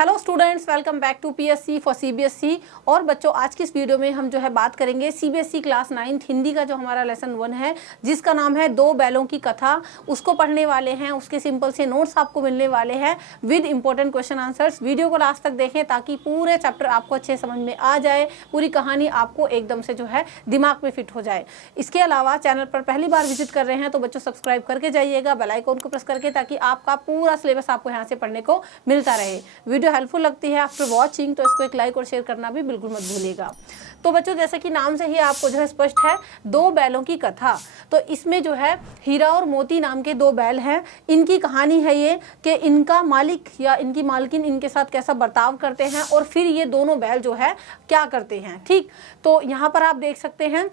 Hello students, welcome back to PSC for CBSE. और बच्चों, आज की इस वीडियो में हम जो है बात करेंगे सीबीएसई क्लास 9th हिंदी का जो हमारा लेसन 1 है, जिसका नाम है दो बैलों की कथा। उसको पढ़ने वाले हैं, उसके सिंपल से नोट्स आपको मिलने वाले हैं with important question answers. Video को लास्ट तक देखें ताकि पूरे चैप्टर आपको अच्छे समझ में आ जाए, पूरी कहानी आपको एकदम से जो है दिमाग में फिट हो जाए। इसके अलावा चैनल पर पहली बार विजिट कर रहे हैं तो बच्चों सब्सक्राइब करके जाइएगा, बेल आइकन को प्रेस करके, ताकि आपका पूरा सिलेबस आपको यहाँ से पढ़ने को मिलता रहे। वीडियो हेल्पफुल लगती है आफ्टर वॉचिंग तो इसको एक लाइक और शेयर करना भी बिल्कुल मत भूलिएगा। तो बच्चों, जैसे कि नाम से ही आपको जो है स्पष्ट है, दो बैलों की कथा। तो इसमें जो है हीरा और मोती नाम के दो बैल हैं। इनकी कहानी है ये कि इनका मालिक या इनकी मालकिन इनके साथ कैसा बर्ताव करते हैं और फिर ये दोनों बैल जो है क्या करते हैं। ठीक, तो यहाँ पर आप देख सकते हैं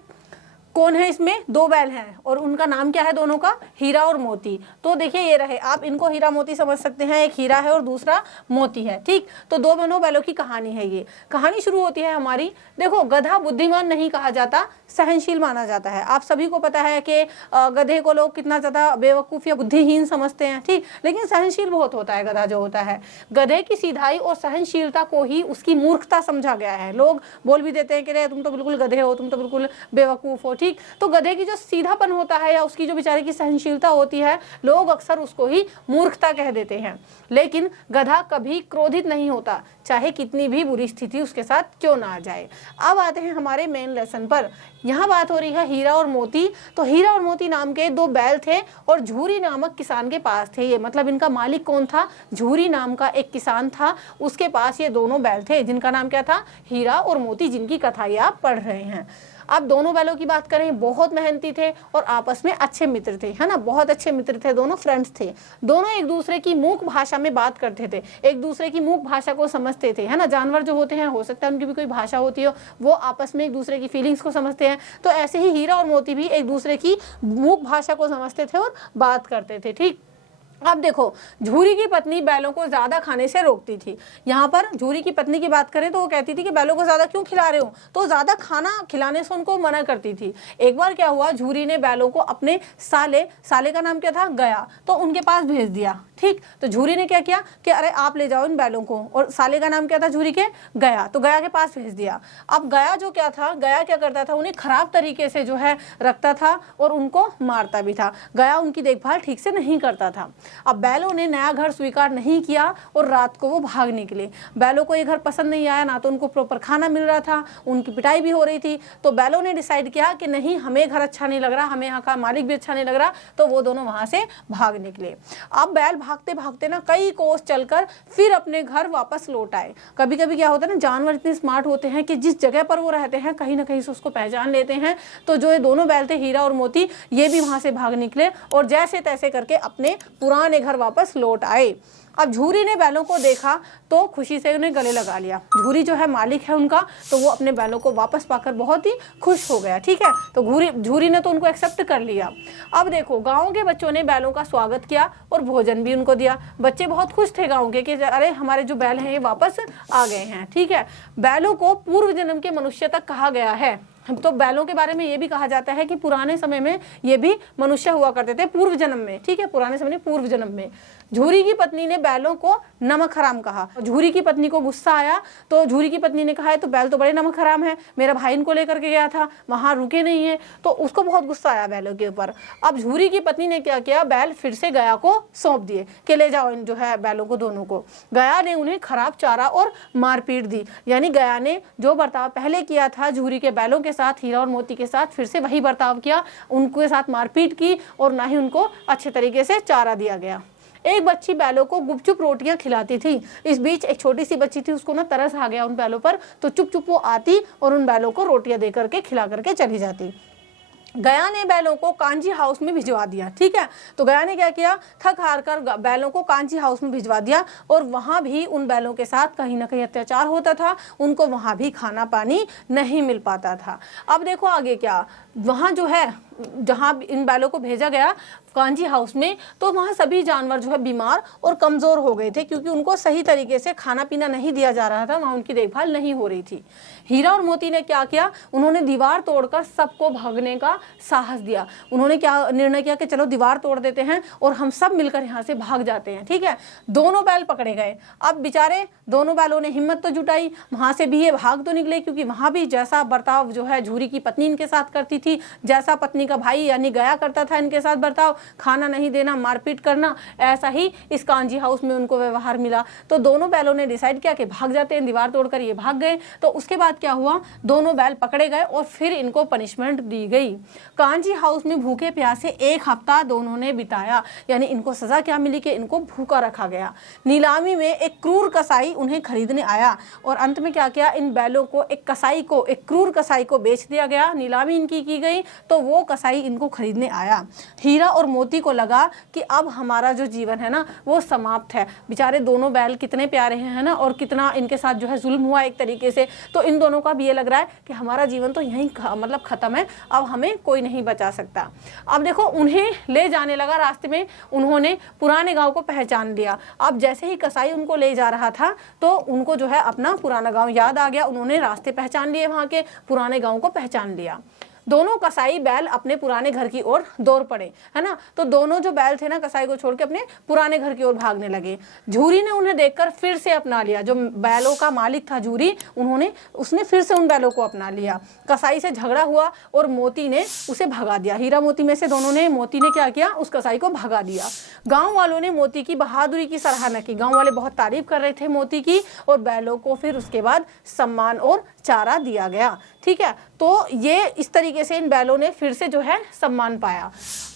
कौन है, इसमें दो बैल हैं और उनका नाम क्या है दोनों का, हीरा और मोती। तो देखिए ये रहे, आप इनको हीरा मोती समझ सकते हैं, एक हीरा है और दूसरा मोती है। ठीक, तो दो बैलों की कहानी है ये। कहानी शुरू होती है हमारी। देखो, गधा बुद्धिमान नहीं कहा जाता, सहनशील माना जाता है। आप सभी को पता है कि गधे को लोग कितना ज्यादा बेवकूफ या बुद्धिहीन समझते हैं। ठीक, लेकिन सहनशील बहुत होता है गधा जो होता है। गधे की सीधाई और सहनशीलता को ही उसकी मूर्खता समझा गया है। लोग बोल भी देते हैं कि रे तुम तो बिल्कुल गधे हो, तुम तो बिल्कुल बेवकूफ हो। ठीक, तो गधे की जो सीधापन होता है या उसकी जो बेचारे की सहनशीलता होती है, लोग अक्सर उसको ही मूर्खता कह देते हैं। लेकिन गधा कभी क्रोधित नहीं होता, चाहे कितनी भी बुरी स्थिति उसके साथ क्यों ना आ जाए। अब आते हैं हमारे मेन लेसन पर। यहाँ बात हो रही है हीरा और मोती। तो हीरा और मोती नाम के दो बैल थे और झूरी नामक किसान के पास थे ये। मतलब इनका मालिक कौन था, झूरी नाम का एक किसान था, उसके पास ये दोनों बैल थे जिनका नाम क्या था, हीरा और मोती, जिनकी कथा ये आप पढ़ रहे हैं। अब दोनों बैलों की बात करें, बहुत मेहनती थे और आपस में अच्छे मित्र थे, है ना, बहुत अच्छे मित्र थे, दोनों फ्रेंड्स थे। दोनों एक दूसरे की मूक भाषा में बात करते थे, एक दूसरे की मूक भाषा को समझते थे, है ना। जानवर जो होते हैं, हो सकता है उनकी भी कोई भाषा होती हो, वो आपस में एक दूसरे की फीलिंग्स को समझते हैं। तो ऐसे ही हीरा और मोती भी एक दूसरे की मूक भाषा को समझते थे और बात करते थे। ठीक, अब देखो, झूरी की पत्नी बैलों को ज्यादा खाने से रोकती थी। यहाँ पर झूरी की पत्नी की बात करें तो वो कहती थी कि बैलों को ज्यादा क्यों खिला रहे हो, तो ज्यादा खाना खिलाने से उनको मना करती थी। एक बार क्या हुआ, झूरी ने बैलों को अपने साले का नाम क्या था, गया, तो उनके पास भेज दिया। ठीक, तो झूरी ने क्या किया कि अरे आप ले जाओ इन बैलों को, और साले का नाम क्या था झूरी के, गया, तो गया के पास भेज दिया। अब गया जो क्या था, गया क्या करता था, उन्हें खराब तरीके से जो है रखता था और उनको मारता भी था। गया उनकी देखभाल ठीक से नहीं करता था। अब बैलों ने नया घर स्वीकार नहीं किया और रात को वो भाग निकले। बैलों को ये घर पसंद नहीं आया, ना तो उनको प्रॉपर खाना मिल रहा था, उनकी पिटाई भी हो रही थी। तो बैलों ने डिसाइड किया कि नहीं, हमें घर अच्छा नहीं लग रहा, हमें यहाँ का मालिक भी अच्छा नहीं लग रहा, तो वो दोनों वहां से भाग निकले। अब बैल भागते भागते ना कई कोस चलकर फिर अपने घर वापस लौट आए। कभी कभी क्या होता है ना, जानवर इतने स्मार्ट होते हैं कि जिस जगह पर वो रहते हैं कहीं ना कहीं से उसको पहचान लेते हैं। तो जो ये दोनों बैल थे, हीरा और मोती, ये भी वहां से भाग निकले और जैसे तैसे करके अपने पुराने घर वापस लौट आए। अब झूरी ने बैलों को देखा तो खुशी से उन्हें गले लगा लिया। झूरी जो है मालिक है उनका, तो वो अपने बैलों को वापस पाकर बहुत ही खुश हो गया। ठीक है, तो झूरी ने तो उनको एक्सेप्ट कर लिया। अब देखो, गांव के बच्चों ने बैलों का स्वागत किया और भोजन भी उनको दिया। बच्चे बहुत खुश थे गाँव के कि अरे हमारे जो बैल हैं ये वापस आ गए हैं। ठीक है, बैलों को पूर्व जन्म के मनुष्य तक कहा गया है। तो बैलों के बारे में ये भी कहा जाता है कि पुराने समय में ये भी मनुष्य हुआ करते थे पूर्व जन्म में। ठीक है, पुराने समय में, पूर्व जन्म में। झूरी की पत्नी ने बैलों को नमक हराम कहा। झूरी की पत्नी को गुस्सा आया तो झूरी की पत्नी ने कहा है तो बैल तो बड़े नमक हराम है, मेरा भाई इनको लेकर के गया था, वहां रुके नहीं है, तो उसको बहुत गुस्सा आया बैलों के ऊपर। अब झूरी की पत्नी ने क्या किया, बैल फिर से गया को सौंप दिए कि ले जाओ इन जो है बैलों को दोनों को। गया ने उन्हें खराब चारा और मारपीट दी। यानी गया ने जो बर्ताव पहले किया था झूरी के बैलों के साथ, हीरा और मोती के साथ, फिर से वही बर्ताव किया, उनके साथ मारपीट की और ना ही उनको अच्छे तरीके से चारा दिया गया। एक बच्ची बैलों को गुपचुप रोटियां खिलाती थी। इस बीच एक छोटी सी बच्ची थी, उसको ना तरस आ गया उन बैलों पर, तो चुप चुप वो आती और उन बैलों को रोटियां दे करके खिला करके चली जाती। गया ने बैलों को कांजी हाउस में भिजवा दिया। ठीक है, तो गया ने क्या किया, थक हार कर बैलों को कांजी हाउस में भिजवा दिया और वहां भी उन बैलों के साथ कहीं ना कहीं अत्याचार होता था, उनको वहां भी खाना पानी नहीं मिल पाता था। अब देखो आगे क्या, वहां जो है जहां इन बैलों को भेजा गया कांजी हाउस में, तो वहाँ सभी जानवर जो है बीमार और कमज़ोर हो गए थे, क्योंकि उनको सही तरीके से खाना पीना नहीं दिया जा रहा था, वहाँ उनकी देखभाल नहीं हो रही थी। हीरा और मोती ने क्या किया, उन्होंने दीवार तोड़कर सबको भागने का साहस दिया। उन्होंने क्या निर्णय किया कि चलो दीवार तोड़ देते हैं और हम सब मिलकर यहाँ से भाग जाते हैं। ठीक है, दोनों बैल पकड़े गए। अब बेचारे दोनों बैलों ने हिम्मत तो जुटाई, वहाँ से भी ये भाग तो निकले, क्योंकि वहाँ भी जैसा बर्ताव जो है झूरी की पत्नी इनके साथ करती थी, जैसा पत्नी का भाई यानी गया करता था इनके साथ बर्ताव, खाना नहीं देना, मारपीट करना, ऐसा ही इस कांजी हाउस में उनको व्यवहार मिला। तो दोनों बैलों ने डिसाइड किया कि भाग जाते हैं, दीवार तोड़कर ये भाग गए। तो उसके बाद क्या हुआ, दोनों बैल पकड़े गए और फिर इनको पनिशमेंट दी गई। कांजी हाउस में भूखे प्यासे 1 हफ्ता दोनों ने बिताया, यानी इनको सजा क्या मिली कि इनको भूखा रखा गया। नीलामी में एक क्रूर कसाई उन्हें खरीदने आया और अंत में क्या किया, इन बैलों को एक क्रूर कसाई को बेच दिया गया। नीलामी इनकी की गई तो वो कसाई इनको खरीदने आया। हीरा और मोती को लगा कि अब हमारा जो जीवन है ना वो समाप्त है। बेचारे दोनों बैल कितने प्यारे हैं ना, और कितना इनके साथ जो है जुल्म हुआ एक तरीके से। तो इन दोनों का भी ये लग रहा है कि हमारा जीवन तो यहीं मतलब खत्म है, अब हमें कोई नहीं बचा सकता। अब देखो, उन्हें ले जाने लगा, रास्ते में उन्होंने पुराने गांव को पहचान लिया। अब जैसे ही कसाई उनको ले जा रहा था तो उनको जो है अपना पुराना गांव याद आ गया, उन्होंने रास्ते पहचान लिए, वहां के पुराने गांव को पहचान लिया। दोनों कसाई बैल अपने पुराने घर की ओर दौड़ पड़े, है ना। तो दोनों जो बैल थे ना, कसाई को छोड़ के अपने पुराने घर की ओर भागने लगे। झूरी ने उन्हें देखकर फिर से अपना लिया, जो बैलों का मालिक था झूरी, उसने फिर से उन बैलों को अपना लिया। कसाई से झगड़ा हुआ और मोती ने उसे भगा दिया। हीरा मोती में से दोनों ने, मोती ने क्या किया, उस कसाई को भगा दिया। गाँव वालों ने मोती की बहादुरी की सराहना की, गाँव वाले बहुत तारीफ कर रहे थे मोती की, और बैलों को फिर उसके बाद सम्मान और चारा दिया गया। ठीक है, तो ये इस तरीके से इन बैलों ने फिर से जो है सम्मान पाया।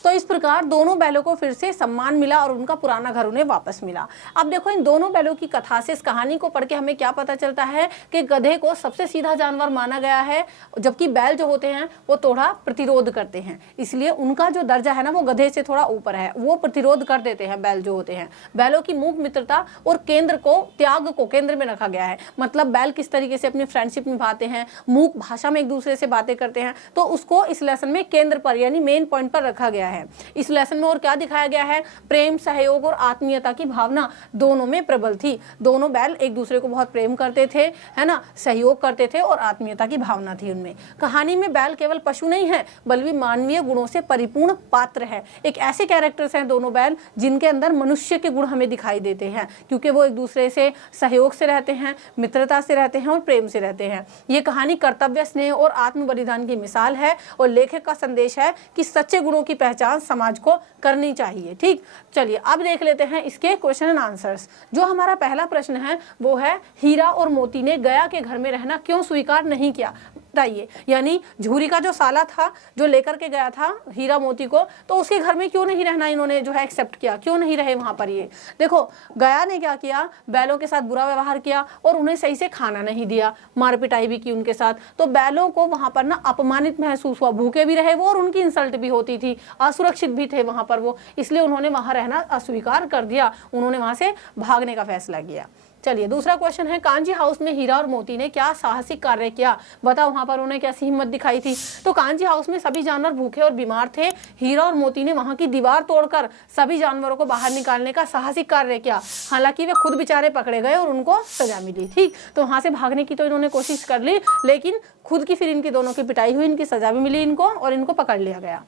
तो इस प्रकार दोनों बैलों को फिर से सम्मान मिला और उनका पुराना घर उन्हें वापस मिला। अब देखो, इन दोनों बैलों की कथा से, इस कहानी को पढ़ के हमें क्या पता चलता है कि गधे को सबसे सीधा जानवर माना गया है, जबकि बैल जो होते हैं वो थोड़ा प्रतिरोध करते हैं, इसलिए उनका जो दर्जा है ना वो गधे से थोड़ा ऊपर है, वो प्रतिरोध कर देते हैं बैल जो होते हैं। बैलों की मूक मित्रता और त्याग को केंद्र में रखा गया है। मतलब बैल किस तरीके से अपनी फ्रेंडशिप निभाते हैं, मूक भाषा में एक दूसरे से बातें करते हैं, तो उसको इस लेसन में केंद्र पर यानी मेन पॉइंट पर रखा गया है। इस लेसन में और क्या दिखाया गया है, प्रेम, सहयोग और आत्मीयता की भावना दोनों में प्रबल थी। दोनों बैल एक दूसरे को बहुत प्रेम करते थे, है ना, सहयोग करते थे और आत्मीयता की भावना थी उनमें। कहानी में बैल केवल पशु नहीं है बल्कि मानवीय गुणों से परिपूर्ण पात्र है। एक ऐसे कैरेक्टर्स हैं दोनों बैल जिनके अंदर मनुष्य के गुण हमें दिखाई देते हैं, क्योंकि वो एक दूसरे से सहयोग से रहते हैं, मित्रता से रहते हैं और प्रेम से रहते हैं। ये कहानी कर्तव्य, स्नेह और आत्म बलिदान की मिसाल है और लेखक का संदेश है कि सच्चे गुणों की पहचान समाज को करनी चाहिए। ठीक, चलिए अब देख लेते हैं इसके क्वेश्चन एंड आंसर्स। जो हमारा पहला प्रश्न है वो है, हीरा और मोती ने गया के घर में रहना क्यों स्वीकार नहीं किया, बताइए। यानी झूरी का जो साला था जो लेकर के गया था हीरा मोती को, तो उसके घर में क्यों नहीं रहना इन्होंने जो है एक्सेप्ट किया, क्यों नहीं रहे वहां पर। ये देखो, गया ने क्या किया, बैलों के साथ बुरा व्यवहार किया और उन्हें सही से खाना नहीं दिया, मार पिटाई भी की उनके साथ। तो बैलों को वहां पर ना अपमानित महसूस हुआ, भूखे भी रहे वो और उनकी इंसल्ट भी होती थी, असुरक्षित भी थे वहां पर वो, इसलिए उन्होंने वहां रहना अस्वीकार कर दिया, उन्होंने वहां से भागने का फैसला किया। चलिए दूसरा क्वेश्चन है, कांजी हाउस में हीरा और मोती ने क्या साहसिक कार्य किया, बताओ वहां पर उन्हें कैसी हिम्मत दिखाई थी। तो कांजी हाउस में सभी जानवर भूखे और बीमार थे। हीरा और मोती ने वहां की दीवार तोड़कर सभी जानवरों को बाहर निकालने का साहसिक कार्य किया। हालांकि वे खुद बेचारे पकड़े गए और उनको सजा मिली। ठीक, तो वहां से भागने की तो इन्होंने कोशिश कर ली, लेकिन खुद की फिर इनकी दोनों की पिटाई हुई, इनकी सजा भी मिली इनको और इनको पकड़ लिया गया।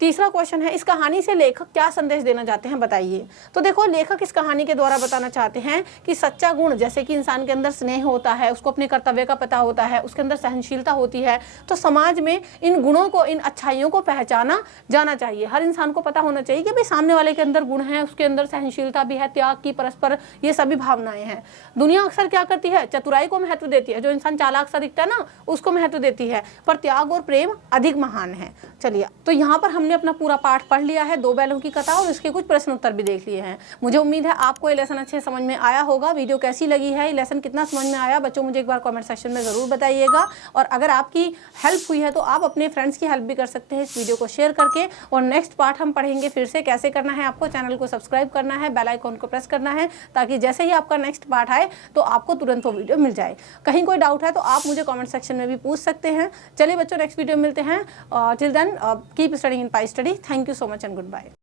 तीसरा क्वेश्चन है, इस कहानी से लेखक क्या संदेश देना चाहते हैं, बताइए। तो देखो, लेखक इस कहानी के द्वारा बताना चाहते हैं कि सच्चा गुण, जैसे कि इंसान के अंदर स्नेह होता है, उसको अपने कर्तव्य का पता होता है, उसके अंदर सहनशीलता होती है, तो समाज में इन गुणों को, इन अच्छाइयों को पहचाना जाना चाहिए। हर इंसान को पता होना चाहिए कि भाई सामने वाले के अंदर गुण है, उसके अंदर सहनशीलता भी है, त्याग की, परस्पर ये सभी भावनाएं हैं। दुनिया अक्सर क्या करती है, चतुराई को महत्व देती है, जो इंसान चालाक सा दिखता है ना उसको महत्व देती है, पर त्याग और प्रेम अधिक महान है। चलिए, तो यहाँ पर हमने अपना पूरा पाठ पढ़ लिया है, दो बैलों की कथा, और इसके कुछ प्रश्न उत्तर भी देख लिए हैं। मुझे उम्मीद है आपको ये लेसन अच्छे समझ में आया होगा। वीडियो कैसी लगी है, ये लेसन कितना समझ में आया, बच्चों मुझे एक बार कमेंट सेक्शन में ज़रूर बताइएगा। और अगर आपकी हेल्प हुई है तो आप अपने फ्रेंड्स की हेल्प भी कर सकते हैं इस वीडियो को शेयर करके। और नेक्स्ट पार्ट हम पढ़ेंगे फिर से। कैसे करना है, आपको चैनल को सब्सक्राइब करना है, बेल आइकॉन को प्रेस करना है, ताकि जैसे ही आपका नेक्स्ट पार्ट आए तो आपको तुरंत वो वीडियो मिल जाए। कहीं कोई डाउट है तो आप मुझे कमेंट सेक्शन में भी पूछ सकते हैं। चलिए बच्चों, नेक्स्ट वीडियो मिलते हैं। Till then keep studying in pi study. Thank you so much and good bye.